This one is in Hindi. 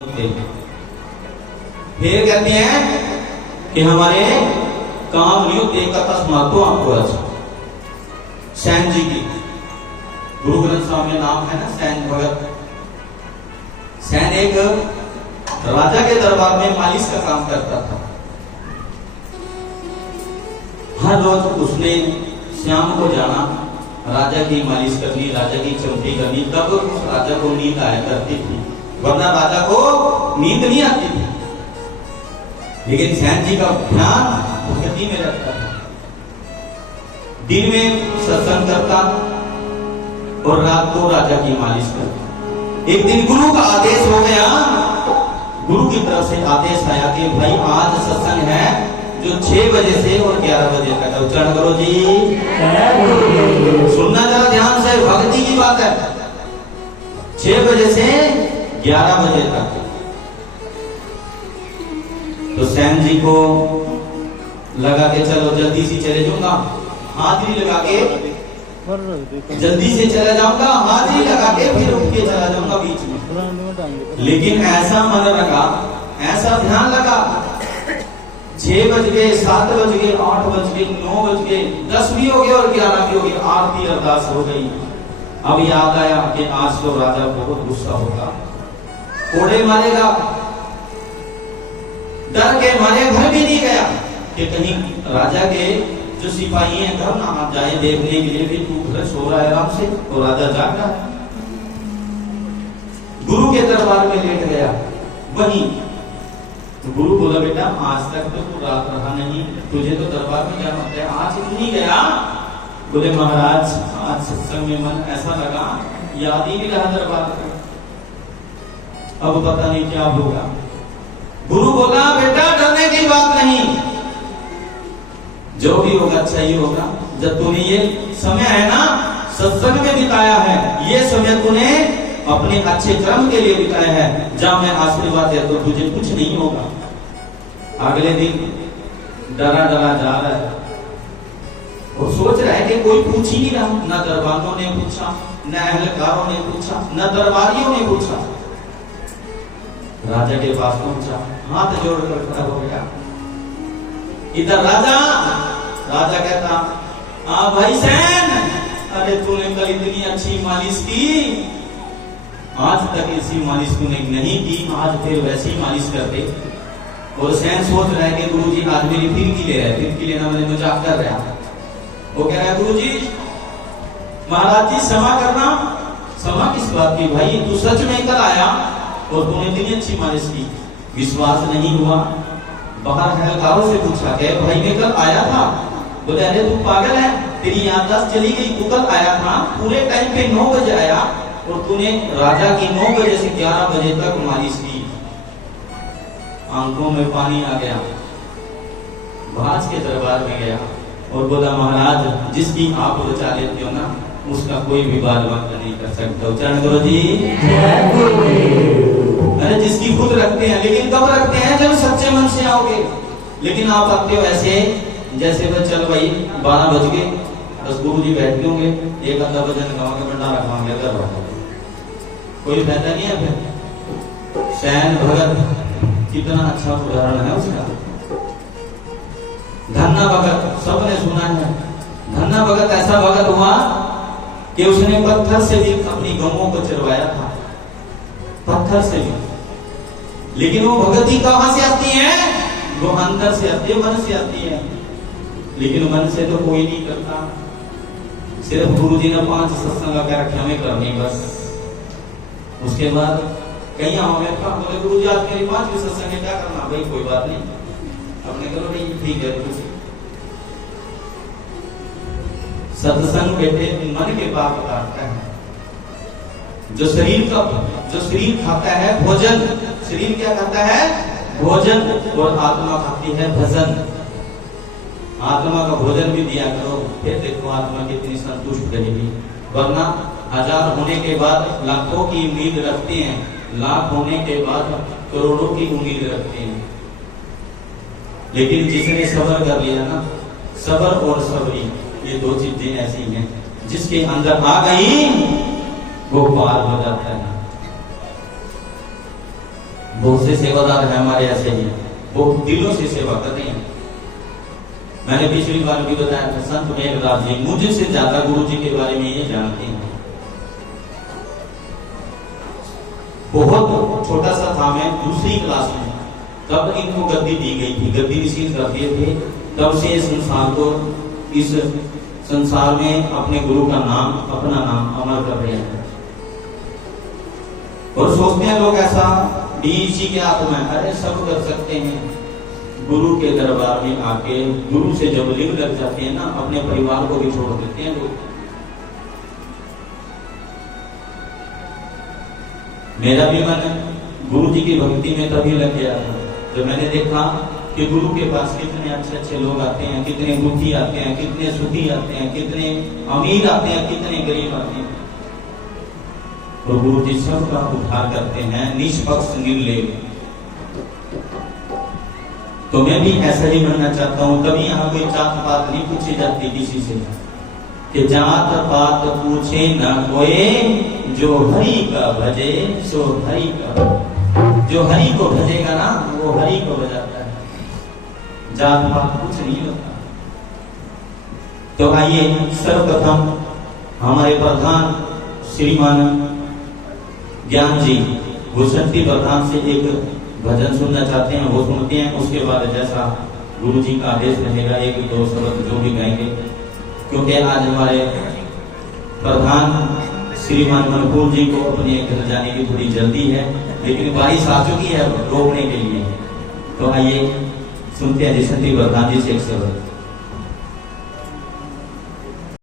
फिर कहते हैं कि हमारे काम नहीं होते। एक कथा सुनाता हूं आपको आज सैन जी की। गुरु ग्रंथ साहब में नाम है ना सैन भगत। सैन एक राजा के दरबार में मालिश का काम करता था। हर रोज उसने शाम को जाना, राजा की मालिश करनी, राजा की चमड़ी करनी, तब उस राजा को नींद आया करती थी, वरना राजा को नींद नहीं आती थी। लेकिन सैन जी का ध्यान भक्ति में रखता था। दिन में सत्संग करता और रात को राजा की मालिश करता। एक दिन गुरु का आदेश हो गया, गुरु की तरफ से आदेश आया कि भाई आज सत्संग है जो 6 बजे से और 11 बजे तक। उच्चारण करो जी, सुनना जरा ध्यान से, भक्ति की बात है। 6 बजे से 11 बजे तक। तो सैन जी को लगा के चलो जल्दी से चले जाऊंगा, हाजिरी लगा के जल्दी से चला जाऊंगा, हाजिरी लगा के फिर उठ के चला जाऊंगा बीच में। लेकिन ऐसा मन रखा, ऐसा ध्यान लगा, 6 बज गए, 7 बज गए, 8 बज गए, 9 बज गए, 10 भी हो गए और 11 भी हो गए, आरती अरदास हो गई। अब याद आया कि आज तो राजा बहुत गुस्सा होगा, कोड़े मारेगा। डर के मारे घर भी नहीं गया कि कहीं राजा के जो सिपाही हैं घर ना आ जाए देखने के लिए भी तू घर सो रहा है आराम से, तो राजा जाग रहा है। गुरु के दरबार में लेट गया। वहीं तो गुरु बोला बेटा आज तक तो तू रात रहा नहीं, तुझे तो दरबार में जाना होता है, आज क्यों नहीं गया? बोले महाराज आज सत्संग में मन ऐसा लगा, याद ही नहीं रहा दरबार का, अब पता नहीं क्या होगा। गुरु बोला बेटा डरने की बात नहीं, जो भी होगा अच्छा ही होगा। जब तूने ये समय है ना सत्संग में बिताया है, ये समय तूने अपने अच्छे कर्म के लिए बिताया है, जा मैं आशीर्वाद दे तो तुझे कुछ नहीं होगा। अगले दिन डरा डरा जा रहा है और सोच रहा है कि कोई पूछ ही नहीं रहा, न दरबारों ने पूछा, न अहलकारों ने पूछा, न दरबारियों ने पूछा। राजा के पास पहुंचा, हाथ जोड़कर खड़ा हो गया, इधर राजा। राजा कहता भाई सैन, अरे तूने कल इतनी अच्छी मालिश की, आज तक ऐसी मालिश तूने नहीं की, आज फिर वैसी मालिश कर दे। और सैन सोच रहा है कि गुरुजी आज मेरी फिरकी ले रहा है, फिरकी लेना मैंने मजाक कर रहा है। वो कह रहा है गुरुजी महाराज जी क्षमा करना। क्षमा किस बात की भाई, तू सच में कल आया और तूने इतनी अच्छी मालिश की, विश्वास नहीं हुआ। बाहर हलकारों से पूछा कि भाई मैं कल आया था। बोले अरे तू पागल है, तेरी याददाश्त चली गई, तू कल आया था, पूरे टाइम पे 9 बजे आया और तूने राजा की 9 बजे से 11 बजे तक मालिश की। आंखों में पानी आ गया, भाज के दरबार में गया और बोला महाराज जिसकी आप रचा लेते हो ना उसका कोई भी बालवान नहीं कर सकता। उच्चारण करो जी। अरे जिसकी खुद रखते हैं, लेकिन कब रखते हैं? जब सच्चे मन से आओगे। लेकिन आप आते हो ऐसे जैसे बस चल भाई 12 बज गए, बस गुरु जी बैठे होंगे, एक आधा भजन गाँव के भंडारा खाओगे, कोई फायदा नहीं है। फिर सैन भगत कितना अच्छा उदाहरण है उसका। धन्ना भगत सबने सुना है। धन्ना भगत ऐसा भगत हुआ कि उसने पत्थर से भी अपनी गौओं को चरवाया था, पत्थर से भी। लेकिन वो भगती कहां से आती है? वो अंदर से आती है, मन से आती है। लेकिन मन से तो कोई नहीं करता, सिर्फ गुरुजी ने 5 सत्संग का रखे हमें करनी बस। उसके बाद कहीं हमें बोले गुरुजी आज मेरी 5 सत्संग है, क्या करना? भाई कोई बात नहीं, अपने करो भाई ठीक है। सत्संग बेटे मन के पाप काटता है। जो शरीर खाता है भोजन, शरीर क्या खाता है? भोजन, और आत्मा खाती है भजन। आत्मा का भोजन भी दिया करो, फिर देखो आत्मा कितनी संतुष्ट रहेगी। वरना 1000 होने के बाद लाखों की उम्मीद रखते हैं, लाख होने के बाद करोड़ों की उम्मीद रखते हैं। लेकिन जिसने सब्र कर लिया ना, सब्र और सबरी ये 2 चीजें ऐसी हैं जिसके अंदर आ गई वो पार हो जाता है। बहुत से सेवादार हैं हमारे ऐसे ही, वो दिलों से सेवा कर रहे हैं। मैंने पिछली बार भी बताया था, संत मेघराज जी मुझे से ज्यादा गुरु जी के बारे में ये जानते हैं। बहुत छोटा सा था मैं, दूसरी क्लास में, तब इनको गद्दी दी गई थी, गद्दी रिसीव कर दिए थे। तब से संसार को, इस संसार में अपने गुरु का नाम, अपना नाम अमर कर रहे हैं। और सोचते हैं लोग ऐसा इसी के हाथ में, अरे सब कर सकते हैं। गुरु के दरबार में आके गुरु से जब लिंग लग जाते हैं ना, अपने परिवार को भी छोड़ देते हैं लोग। मेरा भी मन गुरु जी की भक्ति में तभी लग गया था जब मैंने देखा कि गुरु के पास कितने अच्छे अच्छे लोग आते हैं, कितने दुखी आते हैं, कितने सुखी आते हैं, कितने अमीर आते हैं, कितने गरीब आते हैं। और गुरु जी सबका उद्धार करते हैं, निष्पक्ष निर्लेप। तो मैं भी ऐसा ही बनना चाहता हूं। कभी यहाँ कोई जात पात नहीं पूछी जाती किसी से, कि जात पात पूछे न कोई, जो हरि का भजे सो हरि का। जो हरि को भजेगा ना, वो हरि को बजाता है, जात पात कुछ नहीं होता। तो आइए सर्वप्रथम हमारे प्रधान श्रीमान ज्ञान जी घुसंती प्रधान से एक भजन सुनना चाहते हैं, वो सुनते हैं। उसके बाद जैसा गुरु जी का आदेश रहेगा, एक दो शब्द जो भी गाएंगे, क्योंकि आज हमारे प्रधान श्रीमान मनपुर जी को अपने घर जाने की थोड़ी जल्दी है, लेकिन बारिश आ चुकी है रोकने के लिए। तो आइए सुनते हैं घुसंती प्रधान जी से एक शब्द।